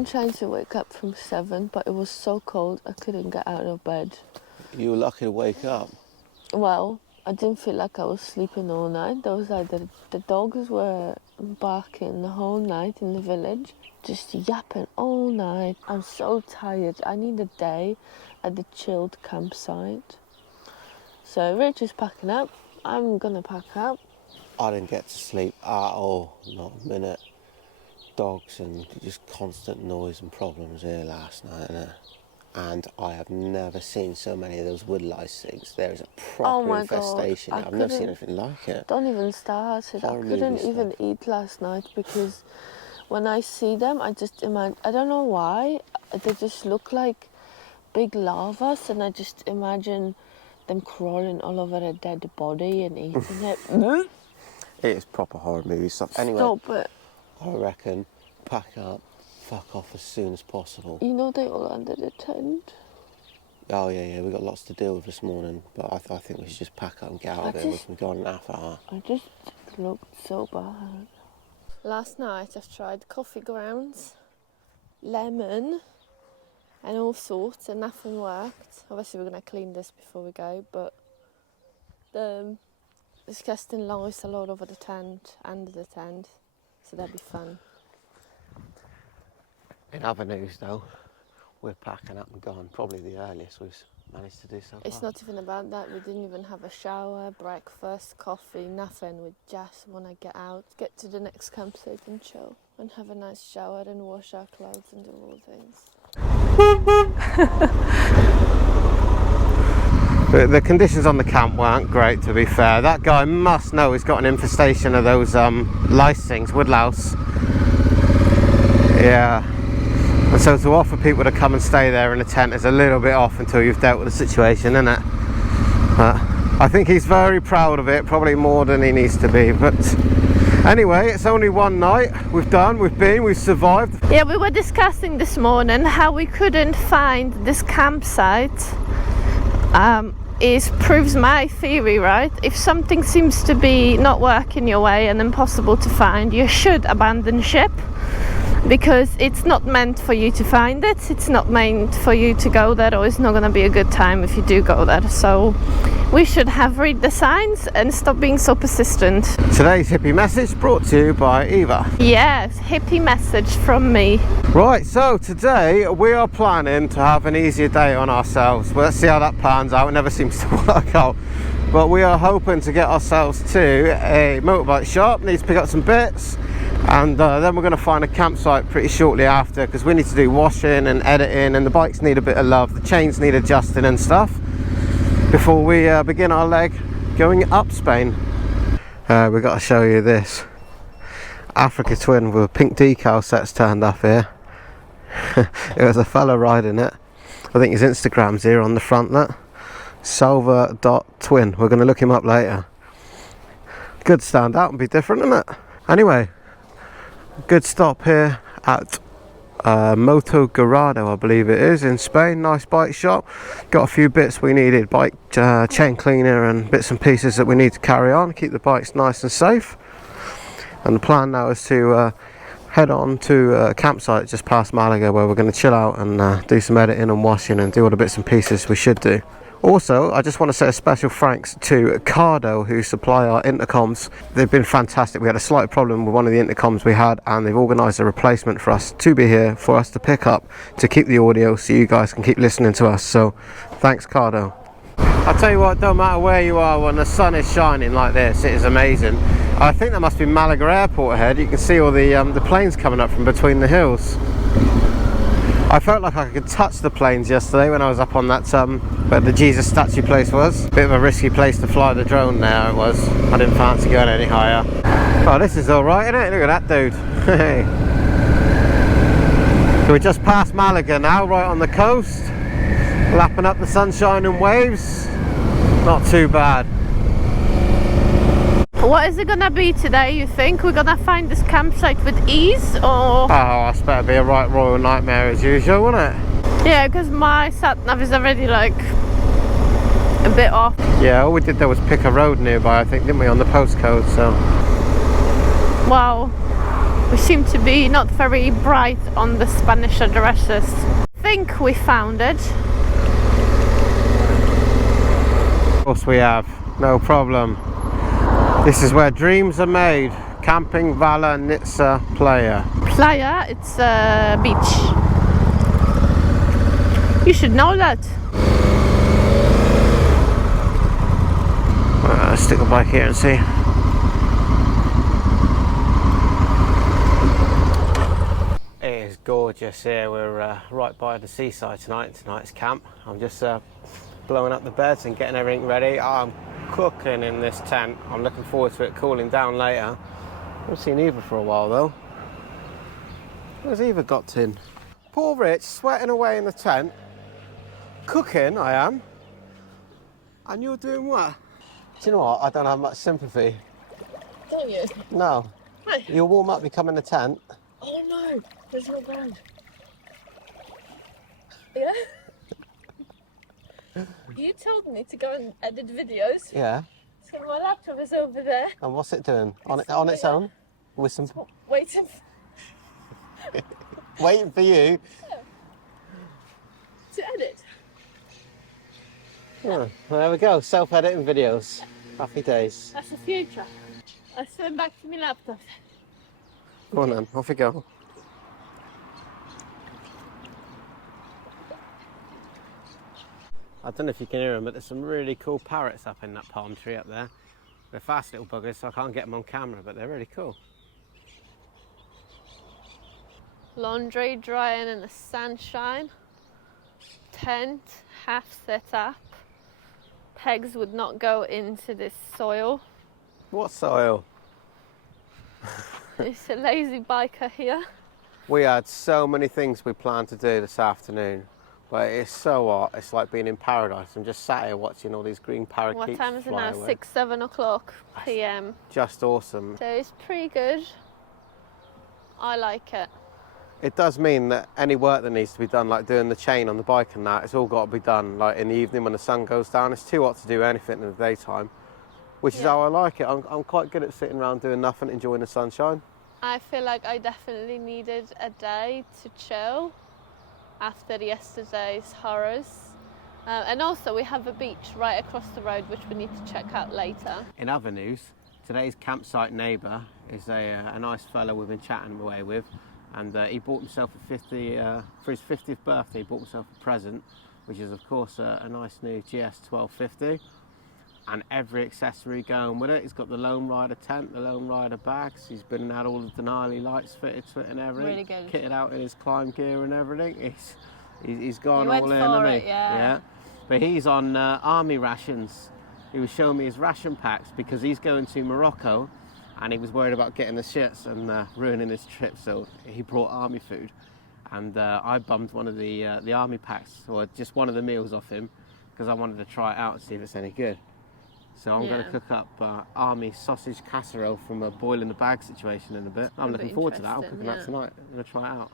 been trying to wake up from 7, but it was so cold I couldn't get out of bed. You were lucky to wake up. Well, I didn't feel like I was sleeping all night. There was like the dogs were barking the whole night in the village, just yapping all night. I'm so tired. I need a day at the chilled campsite. So Rich is packing up. I'm gonna pack up. I didn't get to sleep at all, not a minute. Dogs and just constant noise and problems here last night, innit? And I have never seen so many of those woodlice things. There is a proper infestation. God. I've never seen anything like it. Don't even start it. I couldn't even eat last night because when I see them, I just imagine, I don't know why, they just look like big larvas, and I just imagine them crawling all over a dead body and eating it. It is proper horror movie stuff. Anyway, stop it. I reckon pack up, fuck off as soon as possible. You know they all under the tent. Oh yeah, we got lots to deal with this morning, but I think we should just pack up and get out of here. We can go on an half hour. I just looked so bad. Last night I've tried coffee grounds, lemon, and all sorts, and nothing worked. Obviously we're gonna clean this before we go, but the disgusting lice all over the tent, under the tent, so that'd be fun. In other news though, we're packing up and going, probably the earliest we've managed to do so far. It's not even about that, we didn't even have a shower, breakfast, coffee, nothing. We just want to get out, get to the next campsite and chill, and have a nice shower and wash our clothes and do all things. The conditions on the camp weren't great, to be fair. That guy must know he's got an infestation of those lice things, woodlouse. Yeah. And so to offer people to come and stay there in a tent is a little bit off until you've dealt with the situation, isn't it? I think he's very proud of it, probably more than he needs to be. But anyway, it's only one night. We've survived. Yeah, we were discussing this morning how we couldn't find this campsite. Proves my theory, right? If something seems to be not working your way and impossible to find, you should abandon ship, because it's not meant for you to find it. It's not meant for you to go there, or it's not going to be a good time if you do go there. So we should have read the signs and stop being so persistent. Today's hippie message brought to you by Eva. Yes, hippie message from me. Right, so today we are planning to have an easier day on ourselves. Well, let's see how that pans out. It never seems to work out. But we are hoping to get ourselves to a motorbike shop. Need to pick up some bits. And then we're going to find a campsite pretty shortly after, because we need to do washing and editing, and the bikes need a bit of love. The chains need adjusting and stuff before we begin our leg going up Spain. We've got to show you this Africa Twin with a pink decal sets turned up here. It was a fella riding it. I think his Instagram's here on the front. That Salva.twin. We're going to look him up later. Good stand out and be different, isn't it? Anyway, good stop here at Moto, I believe it is, in Spain. Nice bike shop. Got a few bits we needed, bike chain cleaner and bits and pieces that we need to carry on, keep the bikes nice and safe. And the plan now is to head on to a campsite just past Malaga, where we're going to chill out and do some editing and washing and do all the bits and pieces we should do. Also, I just want to say a special thanks to Cardo, who supply our intercoms. They've been fantastic. We had a slight problem with one of the intercoms we had, and they've organised a replacement for us to be here for us to pick up, to keep the audio so you guys can keep listening to us. So thanks, Cardo. I'll tell you what, don't matter where you are, when the sun is shining like this, it is amazing. I think that must be Malaga Airport ahead. You can see all the planes coming up from between the hills. I felt like I could touch the planes yesterday when I was up on that where the Jesus statue place was. Bit of a risky place to fly the drone there it was. I didn't fancy going any higher. Oh, this is alright, isn't it? Look at that dude. Hey. So we're just past Malaga now, right on the coast. Lapping up the sunshine and waves. Not too bad. What is it gonna be today, you think? We're gonna find this campsite with ease, or...? Oh, it's better be a right royal nightmare as usual, wouldn't it? Yeah, because my sat-nav is already like a bit off. Yeah, all we did there was pick a road nearby, I think, didn't we, on the postcode, so... Well, We seem to be not very bright on the Spanish addresses. I think we found it. Of course we have, no problem. This is where dreams are made. Camping Vala Nitsa Playa. Playa, it's a beach. You should know that. Let's stick a bike here and see. It is gorgeous here. We're right by the seaside tonight's camp. I'm just blowing up the beds and getting everything ready. I'm cooking in this tent. I'm looking forward to it cooling down later. I haven't seen Eva for a while though. Where's Eva got to? Poor Rich, sweating away in the tent. Cooking, I am. And you're doing what? Do you know what? I don't have much sympathy. Don't you? No. Right. You'll warm up, you come in the tent. Oh no, there's no ground. Yeah? You told me to go and edit videos. Yeah. So my laptop is over there. And what's it doing? On its own? With some... Waiting. Waiting for you? Yeah. To edit. Oh, well, there we go. Self-editing videos. Happy days. That's the future. I swim back to my laptop. Go on then, off you go. I don't know if you can hear them, but there's some really cool parrots up in that palm tree up there. They're fast little buggers, so I can't get them on camera, but they're really cool. Laundry drying in the sunshine. Tent half set up. Pegs would not go into this soil. What soil? It's a lazy biker here. We had so many things we planned to do this afternoon, but it's so hot. It's like being in paradise. I'm just sat here watching all these green parakeets What time is it fly now? away. 6, 7 o'clock p.m. Just awesome. So it's pretty good. I like it. It does mean that any work that needs to be done, like doing the chain on the bike and that, it's all got to be done like in the evening when the sun goes down. It's too hot to do anything in the daytime, which is how I like it. I'm quite good at sitting around doing nothing, enjoying the sunshine. I feel like I definitely needed a day to chill after yesterday's horrors. And also we have a beach right across the road which we need to check out later. In other news, today's campsite neighbour is a nice fellow we've been chatting away with, and he bought himself for his 50th birthday. He bought himself a present, which is of course a nice new GS 1250, and every accessory going with it. He's got the Lone Rider tent, the Lone Rider bags. He's been and had all the Denali lights fitted to it and everything. Really good. Kitted out in his climb gear and everything. He's gone He all went in, for hasn't it, he? yeah. But he's on army rations. He was showing me his ration packs because he's going to Morocco, and he was worried about getting the shits and ruining his trip, so he brought army food. And I bummed one of the army packs, or just one of the meals off him, because I wanted to try it out and see if it's any good. So I'm going to cook up army sausage casserole from a boil in the bag situation in a bit. I'm looking forward to that. I'm cooking that tonight. I'm going to try it out.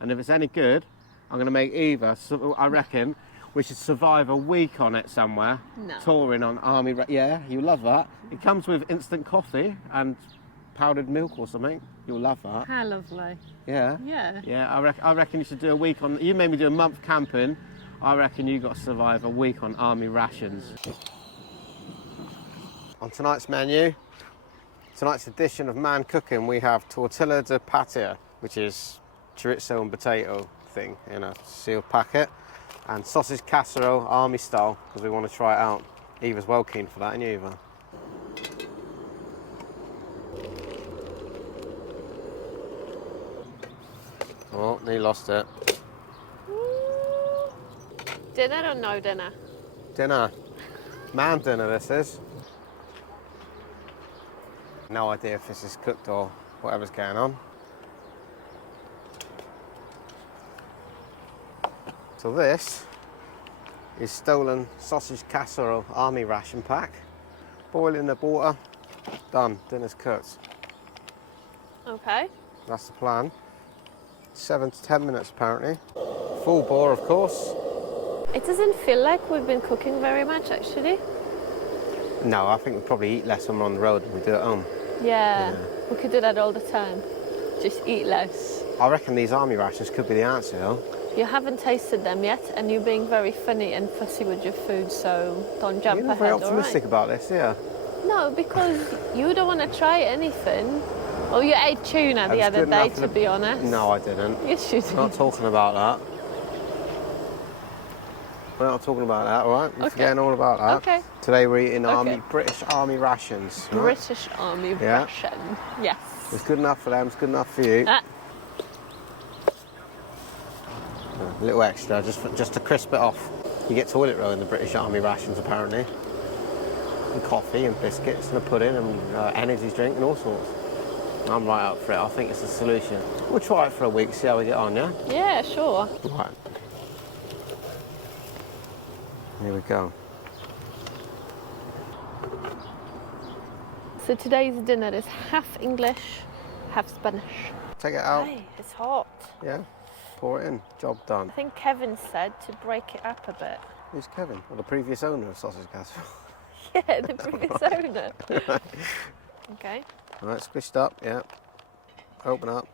And if it's any good, I'm going to make Eva, so I reckon we should survive a week on it somewhere. No. Touring on army. Yeah, you love that. It comes with instant coffee and powdered milk or something. You'll love that. How lovely. Yeah. Yeah. Yeah, I reckon you should do a week on. You made me do a month camping. I reckon you got to survive a week on army rations. On tonight's menu, tonight's edition of Man Cooking, we have tortilla de patria, which is chorizo and potato thing in a sealed packet, and sausage casserole, army style, because we want to try it out. Eva's well keen for that, and you, Eva? Oh, he lost it. Dinner or no dinner? Dinner. Man dinner, this is. No idea if this is cooked or whatever's going on. So this is stolen sausage casserole army ration pack. Boil in the water. Done. Dinner's cooked. Okay. That's the plan. 7 to 10 minutes apparently. Full bore, of course. It doesn't feel like we've been cooking very much actually. No, I think we probably eat less when we're on the road than we do at home. Yeah. We could do that all the time. Just eat less. I reckon these army rations could be the answer, though. You haven't tasted them yet, and you're being very funny and fussy with your food, so don't jump You're not ahead, very optimistic about this, yeah. No, because you don't want to try anything. Oh, you ate tuna the other day, to be honest. No, I didn't. Yes, you did. I'm not talking about that. We're not talking about that, all right? We're forgetting all about that. Okay. Today we're eating British Army rations. Right? British Army ration. Yes. It's good enough for them, it's good enough for you. A little extra, just to crisp it off. You get toilet roll in the British Army rations, apparently. And coffee and biscuits and a pudding and energy drink and all sorts. I'm right up for it. I think it's a solution. We'll try it for a week, see how we get on, yeah? Yeah, sure. Right. Here we go. So today's dinner is half English, half Spanish. Take it out. Hey, it's hot. Yeah. Pour it in. Job done. I think Kevin said to break it up a bit. Who's Kevin? Well, the previous owner of Sausage Castle. Yeah, the previous owner. Okay. All right, squished up, yeah. Open up.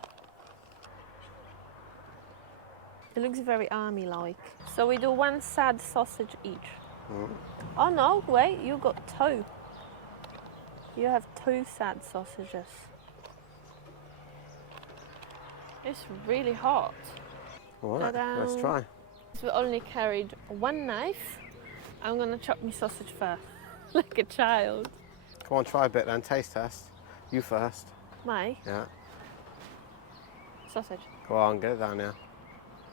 It looks very army-like. So we do one sad sausage each. Mm. Oh no, wait, you got two. You have two sad sausages. It's really hot. All right, Ta-da. let's try. So we only carried one knife. I'm gonna chop my sausage first, like a child. Come on, try a bit then, taste test. You first. My Yeah. sausage. Go on, get it down, yeah.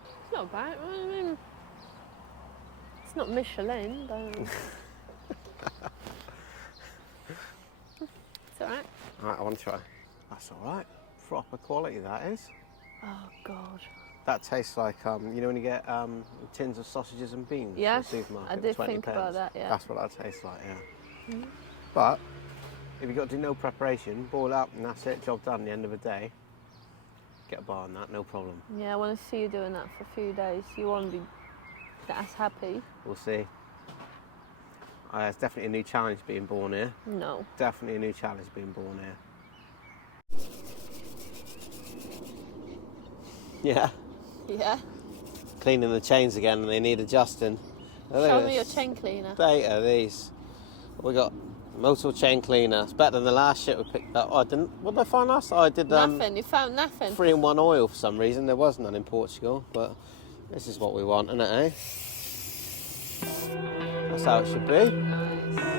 It's not bad. I mean, it's not Michelin, but it's alright. All right, I want to try. That's all right. Proper quality, that is. Oh God. That tastes like, you know when you get tins of sausages and beans Yeah, in the supermarket I for did 20 think pence. about that, yeah. That's what that tastes like, yeah. But if you've got to do no preparation, boil up and that's it, job done, the end of the day. Get a bar on that, no problem. Yeah, I want to see you doing that for a few days. You won't be that happy. We'll see. It's definitely a new challenge being born here. No. Definitely a new challenge being born here. Yeah. Yeah. Cleaning the chains again and they need adjusting. Show me your chain cleaner. Data, these. We got Moto chain cleaner. It's better than the last shit we picked up. Oh, I didn't. What did I find last? Oh, I did Nothing. You found nothing. 3-in-1 oil for some reason. There was none in Portugal, but this is what we want, isn't it, eh? That's how it should be. Nice.